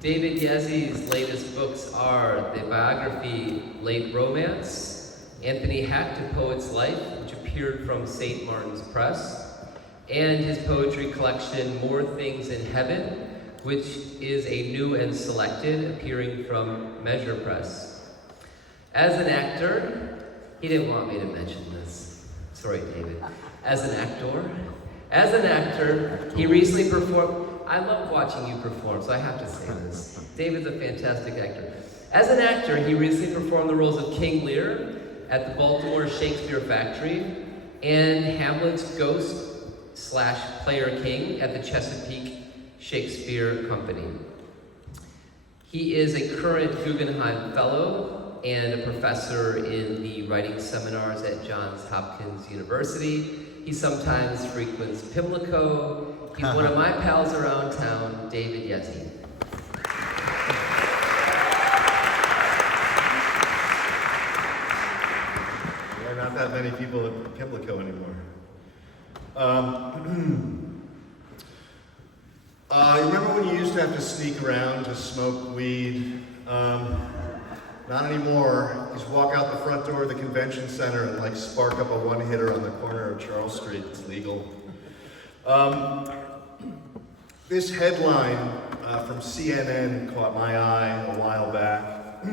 David Yezzi's latest books are the biography Late Romance, Anthony Hecht, A Poet's Life, which appeared from St. Martin's Press, and his poetry collection More Things in Heaven, which is a new and selected, appearing from Measure Press. As an actor, he didn't want me to mention this. Sorry, David. As an actor, he recently performed. I love watching you perform, so I have to say this. David's a fantastic actor. As an actor, he recently performed the roles of King Lear at the Baltimore Shakespeare Factory and Hamlet's ghost/player king at the Chesapeake Shakespeare Company. He is a current Guggenheim Fellow and a professor in the writing seminars at Johns Hopkins University. He sometimes frequents Pimlico. He's one of my pals around town, David Yezzi. There are not that many people at Pimlico anymore. You remember when you used to have to sneak around to smoke weed? Not anymore. You just walk out the front door of the convention center and spark up a one-hitter on the corner of Charles Street. It's legal. This headline from CNN caught my eye a while back.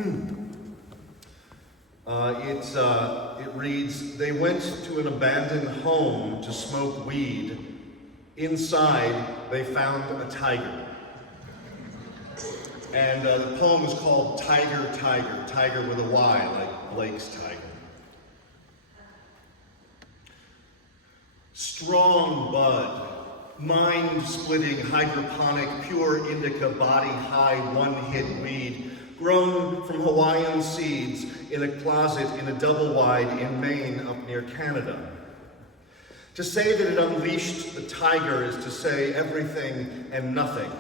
It reads, "They went to an abandoned home to smoke weed. Inside, they found a tiger." And the poem is called Tiger, Tiger, Tiger with a Y, like Blake's tiger. Strong bud, mind-splitting, hydroponic, pure indica, body-high, one-hit weed, grown from Hawaiian seeds in a closet in a double-wide in Maine up near Canada. To say that it unleashed the tiger is to say everything and nothing.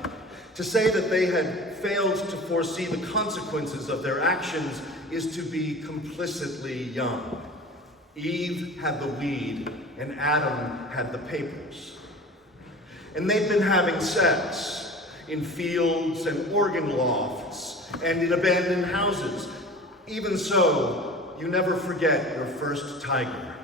To say that they had failed to foresee the consequences of their actions is to be complicitly young. Eve had the weed, and Adam had the papers. And they'd been having sex in fields and organ lofts and in abandoned houses. Even so, you never forget your first tiger.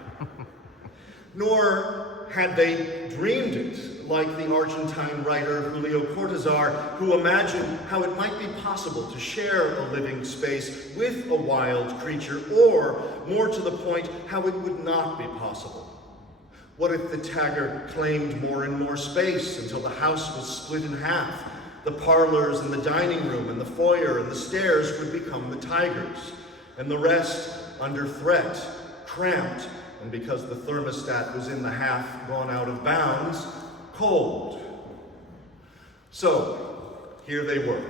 Nor had they dreamed it, like the Argentine writer Julio Cortázar, who imagined how it might be possible to share a living space with a wild creature, or, more to the point, how it would not be possible. What if the tiger claimed more and more space until the house was split in half? The parlors and the dining room and the foyer and the stairs would become the tiger's, and the rest under threat, cramped, and because the thermostat was in the half gone out of bounds, cold. So, here they were,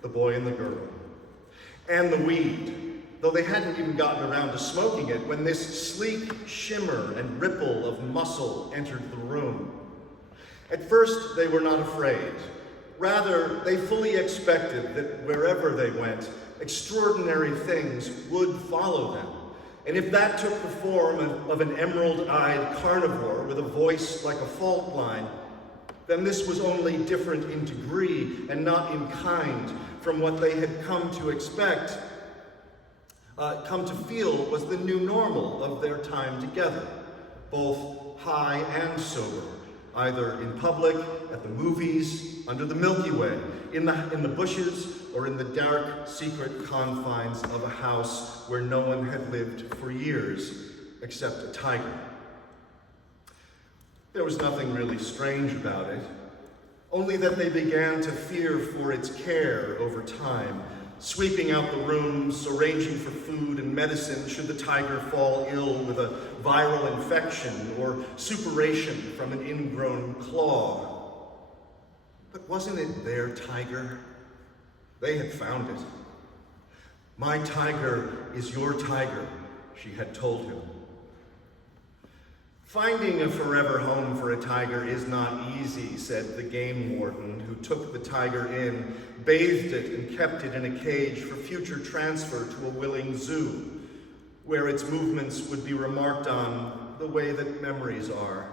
the boy and the girl, and the weed, though they hadn't even gotten around to smoking it when this sleek shimmer and ripple of muscle entered the room. At first, they were not afraid. Rather, they fully expected that wherever they went, extraordinary things would follow them. And if that took the form of an emerald-eyed carnivore with a voice like a fault line, then this was only different in degree and not in kind from what they had come to expect, come to feel was the new normal of their time together, both high and sober, either in public, at the movies, under the Milky Way, in the bushes, or in the dark, secret confines of a house where no one had lived for years except a tiger. There was nothing really strange about it, only that they began to fear for its care over time, sweeping out the rooms, arranging for food and medicine should the tiger fall ill with a viral infection or suppuration from an ingrown claw. But wasn't it their tiger? They had found it. "My tiger is your tiger," she had told him. "Finding a forever home for a tiger is not easy," said the game warden, who took the tiger in, bathed it, and kept it in a cage for future transfer to a willing zoo, where its movements would be remarked on the way that memories are,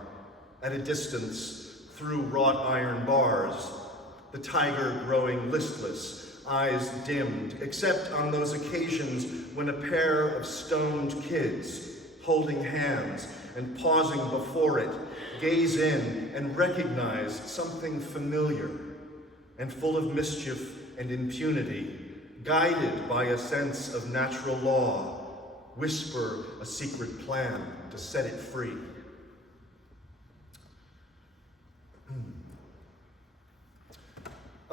at a distance through wrought iron bars, the tiger growing listless, eyes dimmed, except on those occasions when a pair of stoned kids, holding hands and pausing before it, gaze in and recognize something familiar and full of mischief and impunity, guided by a sense of natural law, whisper a secret plan to set it free.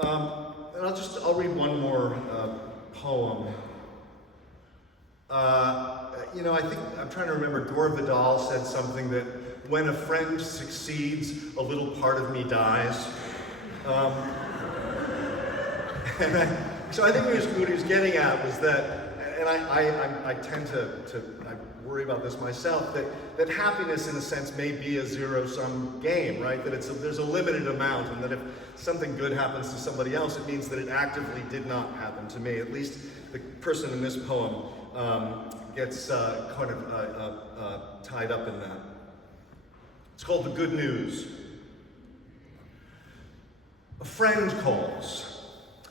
And I'll read one more poem. I think, I'm trying to remember, Gore Vidal said something that when a friend succeeds, a little part of me dies. So I think what he was getting at was that, and I tend to I worry about this myself, that happiness in a sense may be a zero-sum game, right? That there's a limited amount, and that if something good happens to somebody else, it means that it actively did not happen to me. At least the person in this poem gets kind of tied up in that. It's called The Good News. A friend calls,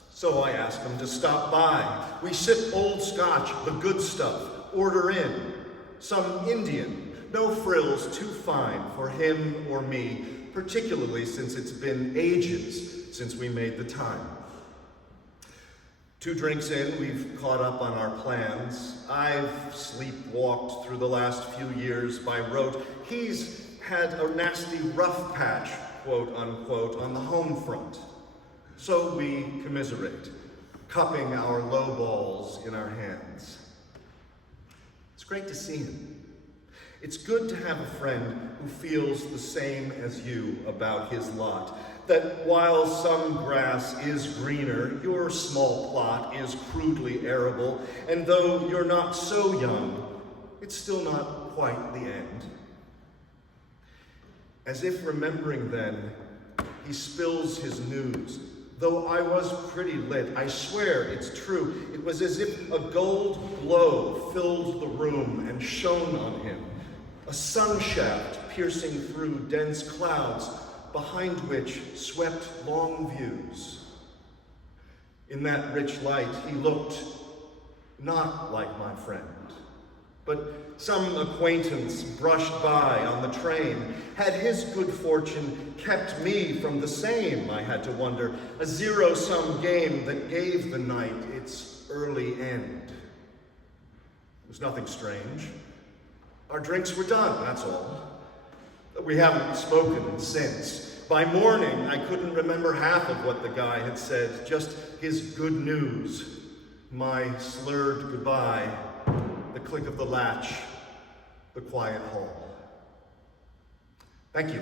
so I ask him to stop by. We sip old scotch, the good stuff, order in. Some Indian, no frills too fine for him or me, particularly since it's been ages since we made the time. 2 drinks in, we've caught up on our plans. I've sleepwalked through the last few years by rote. He's had a nasty rough patch, quote unquote, on the home front. So we commiserate, cupping our low balls in our hands. It's great to see him. It's good to have a friend who feels the same as you about his lot, that while some grass is greener, your small plot is crudely arable, and though you're not so young, it's still not quite the end. As if remembering then, he spills his news. Though I was pretty lit, I swear it's true. It was as if a gold glow filled the room and shone on him, a sun shaft piercing through dense clouds, behind which swept long views. In that rich light, he looked not like my friend, but some acquaintance brushed by on the train. Had his good fortune kept me from the same, I had to wonder, a zero-sum game that gave the night its early end. It was nothing strange. Our drinks were done, that's all. We haven't spoken since. By morning, I couldn't remember half of what the guy had said, just his good news, my slurred goodbye, the click of the latch, the quiet hall. Thank you.